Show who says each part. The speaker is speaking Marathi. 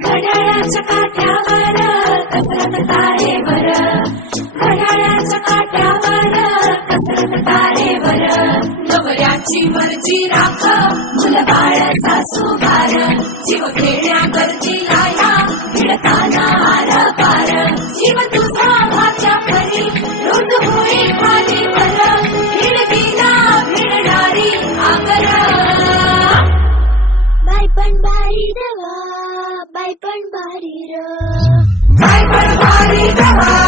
Speaker 1: घड्याळाच्या काट्यावर कसरत तारेवर घड्याळाच्या काट्यावर कसरत तारेवर नवऱ्याची मर्जी राख मुलं बाळ. सासू
Speaker 2: बाई